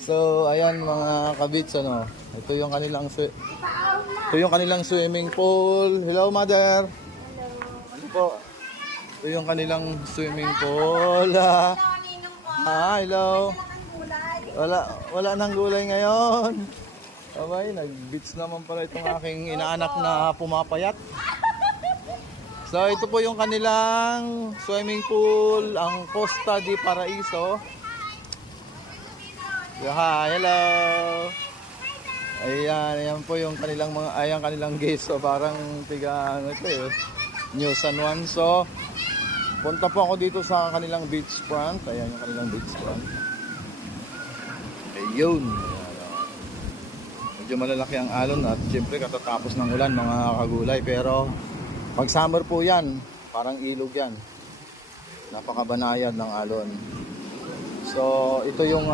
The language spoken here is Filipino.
So, ayan mga kabits, ano. Ito yung kanilang swimming pool. Hello, mother. Hello. Po. Ito yung kanilang swimming pool. Hello. Wala nang gulay ngayon. Okay, nag-beach naman pala itong aking inaanak na pumapayat. So, ito po yung kanilang swimming pool, ang Costa di Paraiso. Hi, hello. Ayan po yung kanilang kanilang gate. So, parang New San Juan. So, punta po ako dito sa kanilang beach front. Ayan yung kanilang beach front. Ayun. Medyo malalaki ang alon at siyempre katatapos ng ulan mga kagulay. Pero pag summer po yan, parang ilog yan. Napakabanayad ng alon. So ito yung